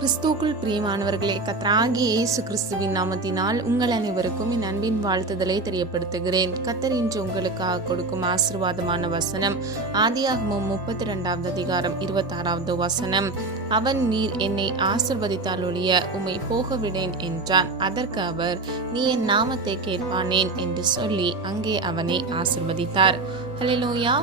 கிறிஸ்துவுக்குள் பிரியமானவர்களே, கர்த்தராகிய இயேசு கிறிஸ்துவின் நாமத்தினால் உங்கள் அனைவருக்கும் என் அன்பின் வாழ்த்துதலை தெரியப்படுத்துகிறேன். கர்த்தர் இன்று உங்களுக்காக கொடுக்கும் ஆசீர்வாதமான வசனம் ஆதியாகமம் 32வது அதிகாரம் 26வது வசனம். அவன், நீர் என்னை ஆசீர்வதித்தால் ஒழிய உம்மை போக விடேன் என்றான். அதற்கு அவர், நீ என் நாமத்தை கேட்பானேன் என்று சொல்லி அங்கே அவனை ஆசீர்வதித்தார். ஹல்லேலூயா.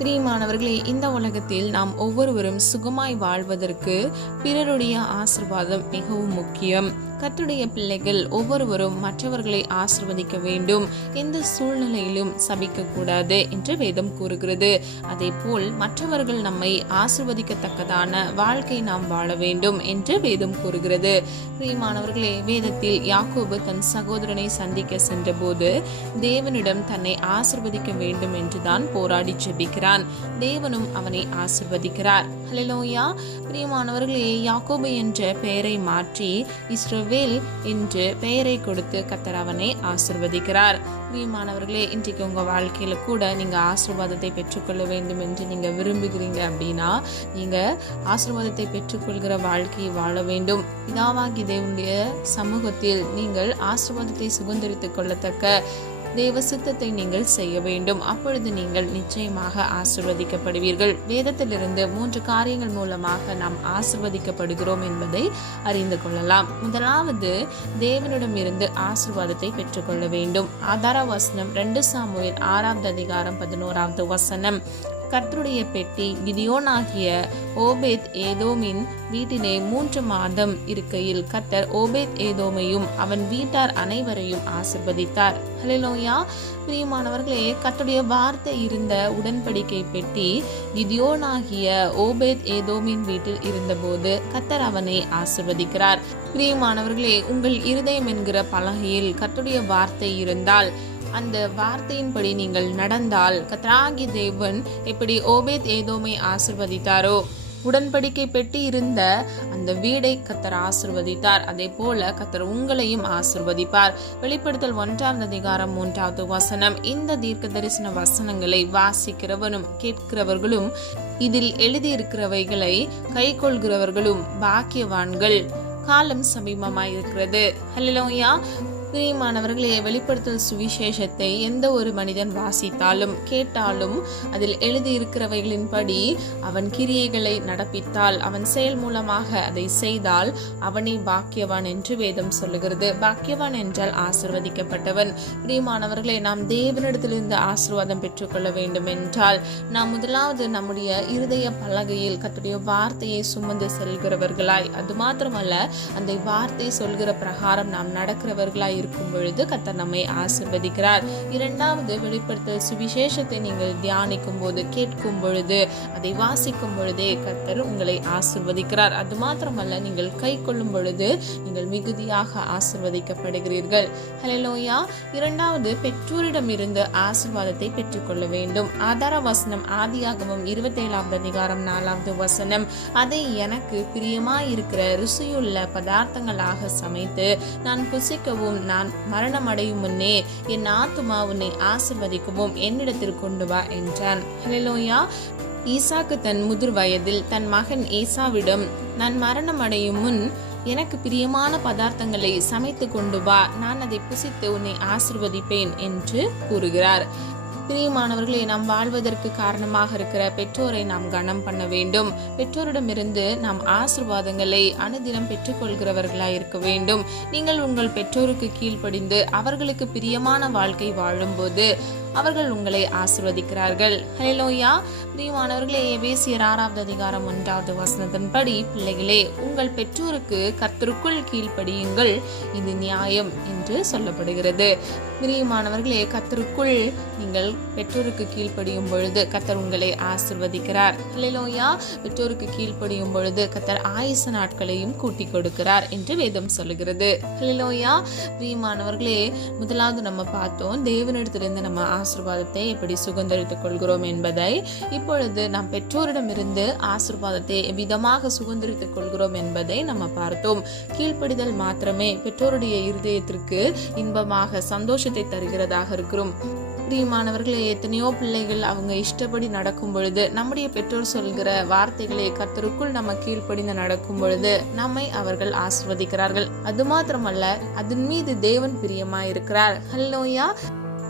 பிரியமானவர்களே, இந்த உலகத்தில் நாம் ஒவ்வொருவரும் சுகமாய் வாழ்வதற்கு பிறருடைய ஆசீர்வாதம் மிகவும் முக்கியம். கர்த்தருடைய பிள்ளைகள் ஒவ்வொருவரும் மற்றவர்களை ஆசீர்வதிக்க வேண்டும், எந்த சூழ்நிலையிலும் சபிக்க கூடாது என்று வேதம் கூறுகிறது. அதே போல் மற்றவர்கள் நம்மை ஆசீர்வதிக்கத்தக்கதான வாழ்க்கை நாம் வாழ வேண்டும் என்று வேதம் கூறுகிறது. பிரியமானவர்களே, வேதத்தில் யாக்கோபு தன் சகோதரனை சந்திக்க சென்ற போது தேவனிடம் தன்னை ஆசீர்வதிக்க வேண்டும் என்றுதான் போராடி ஜெபிக்கிறான். தேவனும் அவனை ஆசீர்வதிக்கிறார். ஹல்லேலூயா. பிரியமானவர்களே, யாக்கோபு என்ற பெயரை மாற்றி இஸ்ரவேல் என்று பெயரை கொடுத்து கர்த்தர் அவனை ஆசீர்வதிக்கிறார். பிரியமானவர்களே, இன்றைக்கு உங்க வாழ்க்கையில கூட நீங்க ஆசீர்வாதத்தை பெற்றுக்கொள்ள வேண்டும் என்று நீங்க விரும்புகிறீங்க அப்படின்னா, நீங்க ஆசீர்வாதத்தை பெற்றுக்கொள்கிற வாழ்க்கையை வாழ வேண்டும். பிதாவாகிய தேவனுடைய சமூகத்தில் நீங்கள் ஆசீர்வாதத்தை சுதந்திரித்துக் கொள்ளத்தக்க தேவ சித்தத்தை நீங்கள் செய்ய வேண்டும். அப்பொழுது நீங்கள் நிச்சயமாக ஆசீர்வதிக்கப்படுவீர்கள். வேதத்திலிருந்து 3 காரியங்கள் மூலமாக நாம் ஆசீர்வதிக்கப்படுகிறோம் என்பதை அறிந்து கொள்ளலாம். முதலாவது, தேவனிடம் இருந்து ஆசீர்வாதத்தை பெற்றுக்கொள்ள வேண்டும். ஆதார வசனம் 2 சாமுவேல் 6வது அதிகாரம் 11வது வசனம். கர்த்தருடைய பெட்டி கிதியோனாகிய ஓபேத் ஏதோமின் வீட்டிலே 3 மாதம் இருக்கையில் கர்த்தர் ஓபேத் ஏதோமையும் அவன் வீட்டார் அனைவரையும் ஆசீர்வதித்தார். ஹல்லேலூயா. பிரியமானவர்களே, கர்த்தருடைய வார்த்தை இருந்த உடன்படிக்கை பெட்டி கிதியோனாகிய ஓபேத் ஏதோமின் வீட்டில் இருந்தபோது கர்த்தர் அவனை ஆசீர்வதிக்கிறார். பிரியமானவர்களே, உங்கள் இருதயம் என்கிற பலகையில் கர்த்தருடைய வார்த்தை இருந்தால், அந்த வார்த்தையின்படி நீங்கள் நடந்தால், கர்த்தராகிய தேவன் எப்படி ஓபேத் ஏதோமை ஆசீர்வதித்தாரோ, உடன்படிக்கை பெட்டி இருந்த அந்த வீடை கர்த்தர் ஆசீர்வதித்தார். அதே போல கர்த்தர் உங்களையும் ஆசீர்வதிப்பார். வெளிப்படுத்தல் 1வது அதிகாரம் 3வது வசனம். இந்த தீர்க்க தரிசன வசனங்களை வாசிக்கிறவனும் கேட்கிறவர்களும் இதில் எழுதியிருக்கிறவைகளை கை கொள்கிறவர்களும் பாக்கியவான்கள், காலம் சமீபமாய் இருக்கிறது. ஹல்லேலூயா. பிரியமானவர்களே, வெளிப்படுத்தல் சுவிசேஷத்தை எந்த ஒரு மனிதன் வாசித்தாலும் கேட்டாலும் அதில் எழுதியிருக்கிறவைகளின்படி அவன் கிரியைகளை நடப்பித்தால், அவன் செயல் மூலமாக அதை செய்தால் அவனை பாக்கியவான் என்று வேதம் சொல்லுகிறது. பாக்கியவான் என்றால் ஆசீர்வதிக்கப்பட்டவன். பிரியமானவர்களே, நாம் தேவனிடத்திலிருந்து ஆசீர்வாதம் பெற்றுக்கொள்ள வேண்டும் என்றால் நாம் முதலாவது நம்முடைய இருதய பலகையில் கர்த்தருடைய வார்த்தையை சுமந்து செல்கிறவர்களாய், அது மாத்திரமல்ல அந்த வார்த்தை சொல்கிற பிரகாரம் நாம் நடக்கிறவர்களாய் இருக்கும் பொழுது கர்த்தர் நம்மை ஆசீர்வதிக்கிறார். இரண்டாவது, வெளிப்படுத்தல் சுவிசேஷத்தை நீங்கள் தியானிக்கும் போது, கேட்கும் பொழுது, அதை வாசிக்கும் பொழுதே கர்த்தர் உங்களை ஆசீர்வதிக்கிறார். அது மாத்திரமல்ல, நீங்கள் கை கொள்ளும் பொழுது நீங்கள் மிகுதியாக ஆசீர்வதிக்கப்படுகிறீர்கள். ஹல்லேலூயா. இரண்டாவது, பெற்றோரிடம் இருந்து ஆசீர்வாதத்தை பெற்றுக்கொள்ள வேண்டும். ஆதார வசனம் ஆதியாகமம் 27வது அதிகாரம் 4வது வசனம். அதை எனக்கு பிரியமாயிருக்கிற ருசியுள்ள பதார்த்தங்களாக சமைத்து நான் புசிக்கவும், நான் மரணம் அடையும் முன்னே என் ஆத்துமா உன்னை ஆசீர்வதிக்கவும் என்னிடத்தில் கொண்டு வா என்றான். ஹல்லேலூயா. ஈசாக்கு தன் முதிர் வயதில் தன் மகன் ஏசாவிடம், நான் மரணம் அடையும் முன் எனக்கு பிரியமான பதார்த்தங்களை சமைத்து கொண்டு வா, நான் அதை புசித்து உன்னை ஆசீர்வதிப்பேன் என்று கூறுகிறார். பிரியமானவர்களே, நாம் வாழ்வதற்கு காரணமாக இருக்கிற பெற்றோரை நாம் கனம் பண்ண வேண்டும். பெற்றோரிடமிருந்து நாம் ஆசீர்வாதங்களை அனுதினம் பெற்றுக்கொள்கிறவர்களாய் இருக்க வேண்டும். நீங்கள் உங்கள் பெற்றோருக்கு கீழ்ப்படிந்து அவர்களுக்கு பிரியமான வாழ்க்கை வாழும்போது அவர்கள் உங்களை ஆசீர்வதிக்கிறார்கள். ஹல்லேலூயா. பிரியமானவர்களே, எபேசியர் 6வது அதிகாரம் 1வது வசனத்தின்படி, பிள்ளைகளே, உங்கள் பெற்றோருக்கு கர்த்தருக்குள் கீழ்ப்படியுங்கள், இது நியாயம் என்று சொல்லப்படுகிறது. பிரியமானவர்களே, கர்த்தருக்குள் நீங்கள் பெற்றோருக்கு கீழ்ப்படியும் பொழுது கர்த்தர் உங்களை ஆசீர்வதிக்கிறார். ஹல்லேலூயா. பெற்றோருக்கு கீழ்ப்படியும் பொழுது கர்த்தர் ஆயுசு நாட்களையும் கூட்டி கொடுக்கிறார் என்று வேதம் சொல்லுகிறது. ஹல்லேலூயா. பிரியமானவர்களே, முதலாவது நம்ம பார்த்தோம் தேவனிடத்திலிருந்து நம்ம ஆசீர்வாதத்தை எப்படி சுதந்திரித்துக் கொள்கிறோம் என்பதை. இப்பொழுது நாம் பெற்றோரிடமிருந்து ஆசீர்வாதத்தை எவ்விதமாக சுதந்திரித்துக் கொள்கிறோம் என்பதை நம்ம பார்த்தோம். கீழ்ப்படிதல் மாத்திரமே பெற்றோருடைய இருதயத்திற்கு இன்பமாக சந்தோஷத்தை தருகிறதாக இருக்கிறோம். பிரியமானவர்களே, எத்தனையோ பிள்ளைகள் அவங்க இஷ்டப்படி நடக்கும் பொழுது, நம்முடைய பெற்றோர் சொல்கிற வார்த்தைகளை கர்த்தருக்குள் நம்ம கீழ்ப்படிந்து நடக்கும் பொழுது நம்மை அவர்கள் ஆசீர்வதிக்கிறார்கள். அது மாத்திரமல்ல, அதன் மீது தேவன் பிரியமாயிருக்கிறார். ஹல்லேலூயா.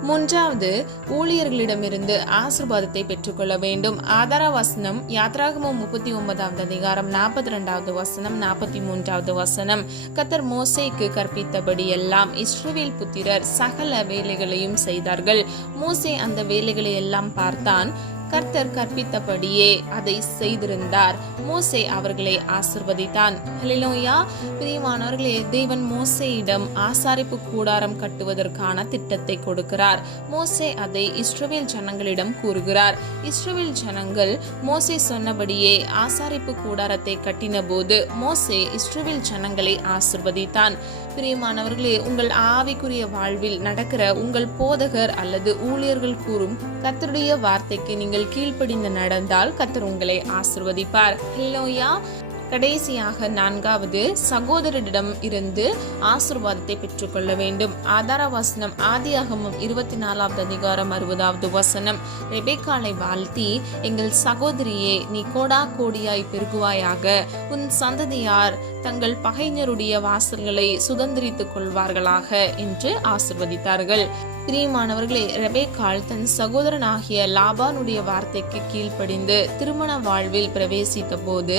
மூன்றாவது, ஊழியர்களிடமிருந்து ஆசீர்வாதத்தை பெற்றுக்கொள்ள வேண்டும். ஆதார வசனம் யாத்ராகமம் 39 அதிகாரம் 42 வசனம் 43 வசனம். கர்த்தர் மோசேக்கு கற்பித்தபடி எல்லாம் இஸ்ரவேல் புத்திரர் சகல வேலைகளையும் செய்தார்கள். மோசே அந்த வேலைகளை எல்லாம் பார்த்தான். கர்த்தர் கற்பித்தபடியே அதை செய்திருந்தார். மோசே அவர்களை ஆசீர்வதித்தான். ஹல்லேலூயா. பிரியமானவர்களே, தேவன் மோசேயிடம் ஆசாரிப்பு கூடாரம் கட்டுவதற்கான திட்டத்தை கொடுக்கிறார். மோசே அதை இஸ்ரவேல் ஜனங்களிடம் கூறுகிறார். இஸ்ரவேல் ஜனங்கள் மோசே சொன்னபடியே ஆசாரிப்பு கூடாரத்தை கட்டின போது மோசே இஸ்ரவேல் ஜனங்களை ஆசீர்வதித்தான். பிரியமானவர்களே, உங்கள் ஆவிக்குரிய வாழ்வில் நடக்கிற உங்கள் போதகர் அல்லது ஊழியர்கள் கூறும் கர்த்தருடைய வார்த்தைக்கு நீங்கள் கீழ்ப்படிந்து நடந்தால் கர்த்தர் உங்களை ஆசீர்வதிப்பார். ஹல்லேலூயா. கடைசியாக நான்காவது, சகோதரரிடம் இருந்து ஆசீர்வாதத்தை பெற்றுக்கொள்ள வேண்டும். ஆதார வசனம் ஆதியாகமம் 24 அதிகாரம் 60 வசனம். ரெபெக்காளை வாழ்த்தி, எங்கள் சகோதரியே, நீ கோடா கோடியாய் பெருகுவாயாக, உன் சந்ததியார் தங்கள் பகைஞருடைய வாசல்களை சுதந்திரித்துக் கொள்வார்களாக என்று ஆசீர்வதித்தார்கள். பிரியமானவர்களே, ரெபெக்காள் தன் சகோதரனாகிய லாபானுடைய வார்த்தைக்கு கீழ்ப்படிந்து திருமண வாழ்வில் பிரவேசித்த போது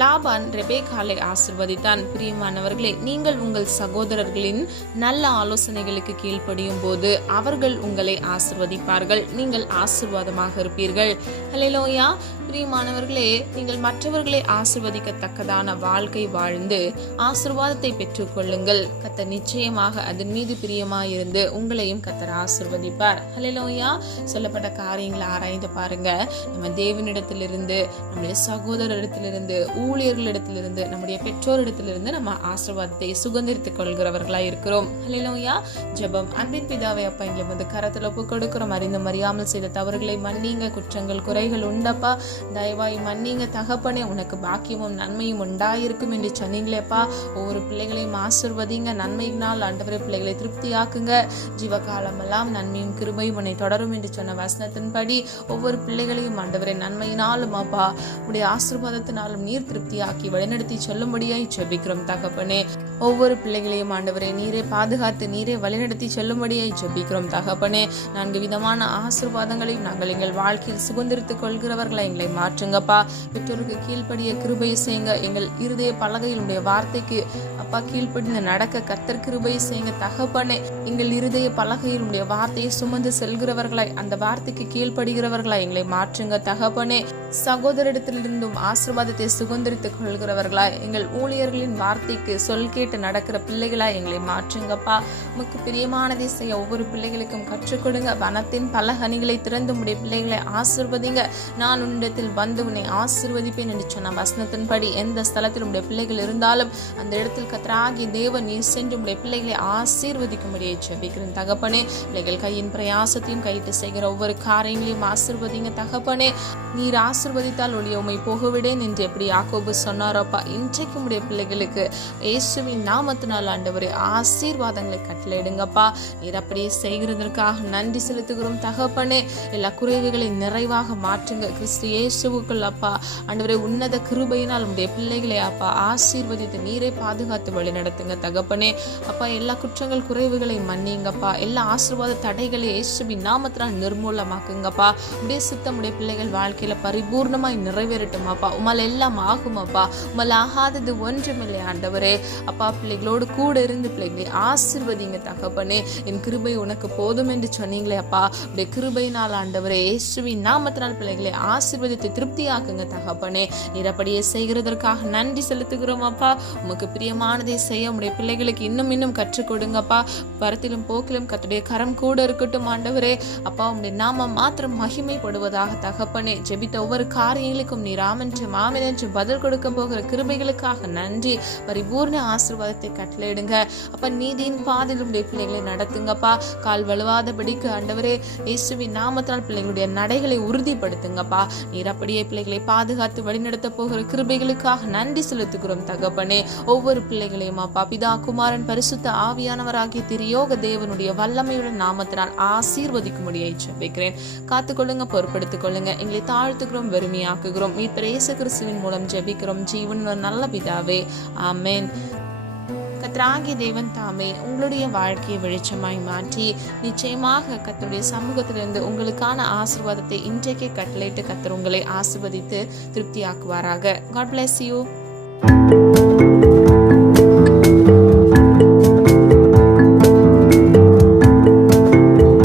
லாபான் ரெபெக்காளை ஆசீர்வதித்தான். பிரியமானவர்களே, நீங்கள் உங்கள் சகோதரர்களின் நல்ல ஆலோசனைகளுக்கு கீழ்ப்படியும் போது அவர்கள் உங்களை ஆசீர்வதிப்பார்கள். நீங்கள் ஆசீர்வாதமாக இருப்பீர்கள். ஹல்லேலூயா. பிரியமானவர்களே, நீங்கள் மற்றவர்களை ஆசீர்வதிக்கத்தக்கதான வாழ்க்கை வாழ்ந்து ஆசீர்வாதத்தை பெற்றுக்கொள்ளுங்கள். கர்த்தர் நிச்சயமாக அதன் மீது பிரியமாயிருந்து உங்களையும் கர்த்தர் ஆசீர்வதிப்பார். ஹல்லேலூயா. சொல்லப்பட்ட காரியங்களை ஆராய்ந்து பாருங்க. நம்ம தேவனிடத்திலிருந்து, நம்முடைய சகோதரரிடத்திலிருந்து, ஊழியர்களிடத்திலிருந்து, நம்முடைய பெற்றோரிடத்திலிருந்து நம்ம ஆசீர்வாதத்தை சுதந்திரித்துக் கொள்கிறவர்களாய் இருக்கிறோம். ஹல்லேலூயா. ஜெபம். அன்பின் பிதாவே, அப்பா, எங்களை வந்து கரத்தில் ஒப்பு கொடுக்கிறோம். அறிந்தும் அறியாமல் செய்த தவறுகளை மன்னிங்க. குற்றங்கள் குறைகள் உண்டப்பா, தயவாய் மன்னிங்க தகப்பனே. உனக்கு பாக்கியமும் நன்மையும் உண்டாயிருக்கும் என்று சொன்னீங்களேப்பா. ஒவ்வொரு பிள்ளைகளையும் ஆசீர்வதிங்க. நன்மையினால் ஆண்டவரே பிள்ளைகளை திருப்தியாக்குங்க. ஜீவகாலமெல்லாம் நன்மையும் கிருபையும் உன்னை தொடரும் என்று சொன்ன வசனத்தின்படி ஒவ்வொரு பிள்ளைகளையும் ஆண்டவரே நன்மையினாலும் அப்பா உடைய ஆசீர்வாதத்தினாலும் நீர் திருப்தியாக்கி வழிநடத்தி சொல்லும்படியாய் ஜெபிக்கிறோம் தகப்பனே. ஒவ்வொரு பிள்ளைகளையும் ஆண்டவரே நீரே பாதுகாத்து நீரே வழிநடத்தி சொல்லும்படியாய் ஜெபிக்கிறோம் தகப்பனே. 4 விதமான ஆசீர்வாதங்களையும் நாங்கள் எங்கள் வாழ்க்கையில் சுதந்திரித்துக் கொள்கிறவர்களை எங்களை மாற்றுங்கப்பா. பெற்றோருக்கு கீழ்ப்படிய கிருபை செய்யுங்க. எங்கள் இருதய பலகையில் உடைய வார்த்தைக்கு அப்பா கீழ்ப்படிந்து நடக்க கர்த்தர் கிருபை செய்யுங்க தகப்பனே. எங்கள் இருதய பலகையில் உடைய வார்த்தையை சுமந்து செல்கிறவர்களாய், அந்த வார்த்தைக்கு கீழ்ப்படுகிறவர்களாய் எங்களை மாற்றுங்க தகப்பனே. சகோதரிடத்திலிருந்தும் ஆசீர்வாதத்தை சுதந்திரித்துக் கொள்கிறவர்களாய், எங்கள் ஊழியர்களின் வார்த்தைக்கு சொல் கேட்டு நடக்கிற பிள்ளைகளாய் எங்களை மாற்றுங்கப்பா. உமக்கு பிரியமானதை செய்ய ஒவ்வொரு பிள்ளைகளுக்கும் கற்றுக் கொடுங்க. வனத்தின் பல கனிகளை திறந்து உடைய பிள்ளைகளை ஆசீர்வதிங்க. நான் உன்னிடத்தில் வந்து உன்னை ஆசீர்வதிப்பேன் என்று சொன்ன வசனத்தின்படி எந்த ஸ்தலத்தில் உடைய பிள்ளைகள் இருந்தாலும் அந்த இடத்தில் கர்த்தராகிய தேவன் நீர் சென்று உடைய பிள்ளைகளை ஆசீர்வதிக்கும்படியே ஜெபிக்கிறேன் தகப்பனே. பிள்ளைகள் கையின் பிரயாசத்தையும் கையிட்டு செய்கிற ஒவ்வொரு காரியங்களையும் ஆசீர்வதிங்க தகப்பனே. நீர் ஆசீர்வதித்தால் ஒளிய உம்மை போகவிடேன் என்று எப்படி யாக்கோபு சொன்னாரோப்பா, இன்றைக்கு உடைய பிள்ளைகளுக்கு இயேசுவின் நாமத்தினால் ஆண்டவரே ஆசீர்வாதங்களை கட்டளையிடுங்கப்பா. நீர் அப்படியே செய்கிறதற்காக நன்றி செலுத்துகிறோம் தகப்பனே. எல்லா குறைவுகளையும் நிறைவாக மாற்றுங்க கிறிஸ்து இயேசுவுக்குள் அப்பா. ஆண்டவரே உன்னத கிருபையினால் உடைய பிள்ளைகளை அப்பா ஆசீர்வதித்து நீரே பாதுகாத்து வழி நடத்துங்க தகப்பனே. அப்பா எல்லா குற்றங்கள் குறைவுகளை மன்னிங்கப்பா. எல்லா ஆசீர்வாத தடைகளை இயேசுவின் நாமத்தினால் நிர்மூலமாக்குங்கப்பா. உடைய சித்தம் உடைய பிள்ளைகள் வாழ்க்கையில பரிபூர்ணமாய் நிறைவேறட்டும் அப்பா. உமால் எல்லாம் ஆகும் அப்பா. உமால் ஆகாதது ஒன்றுமில்லை ஆண்டவரே. அப்பா பிள்ளைகளோடு கூட இருந்து பிள்ளைகளை ஆசீர்வதிங்க தகப்பனே. என் கிருபை உனக்கு போதும் என்று சொன்னீங்களே அப்பா. உடைய கிருபையினால் ஆண்டவரே இயேசுவின் நாமத்தினால் பிள்ளைகளை ஆசீர்வதித்து திருப்தியாக்குங்க தகப்பனே. நீர் அப்படியே செய்கிறதற்காக நன்றி செலுத்துகிறோம் அப்பா. உமக்கு பிரியமானதை செய்ய உடைய பிள்ளைகளுக்கு இன்னும் இன்னும் கற்றுக் கொடுங்கப்பா. வரத்திலும் போக்கிலும் கர்த்தருடைய கரம் கூட இருக்கட்டும் ஆண்டவரே. அப்பா உடைய நாமம் மாத்திரம் மகிமைப்படுவதாக தகப்பனே. ஜெபித்த ஒவ்வொரு காரியங்களுக்கும் நீர் ஆமென்று மாமென் என்று பதில் கொடுக்க போகிற கிருபைகளுக்காக நன்றி. பரிபூர்ண ஆசீர்வாதத்தை கட்டளையிடுங்க அப்ப. நீதியின் பாதையில் உடைய பிள்ளைகளை நடத்துங்கப்பா. கால் வலுவாதபடிக்கு ஆண்டவரே இயேசுவின் நாமத்தால் பிள்ளைகளுடைய நடைகளை உறுதிப்படுத்துங்கப்பா. நீர் அப்படியே பிள்ளைகளை பாதுகாத்து வழிநடத்த போகிற கிருபைகளுக்காக நன்றி செலுத்துகிறோம் தகப்பனே. ஒவ்வொரு பிள்ளை பிள்ளைகளையும் அப்பா பிதா குமாரன் பரிசுத்த ஆவியானவராகிய திரியோக தேவனுடைய வல்லமையுடன் நாமத்தினால் ஆசீர்வதிக்கும்படியை ஜெபிக்கிறேன். காத்துக்கொள்ளுங்க, பொறுப்படுத்திக் கொள்ளுங்க. எங்களை தாழ்த்துக்கிறோம், வெறுமையாக்குகிறோம். மீட்பர் இயேசு கிறிஸ்துவின் மூலம் ஜெபிக்கிறோம் ஜீவனுள்ள நல்ல பிதாவே, ஆமென். கர்த்தராகிய தேவன் தாமே உங்களுடைய வாழ்க்கையை வெளிச்சமாய் மாற்றி நிச்சயமாக கர்த்தருடைய சமூகத்திலிருந்து உங்களுக்கான ஆசீர்வாதத்தை இன்றைக்கே கட்டளையிட்டு கர்த்தர் உங்களை ஆசீர்வதித்து திருப்தியாக்குவாராக. God bless you.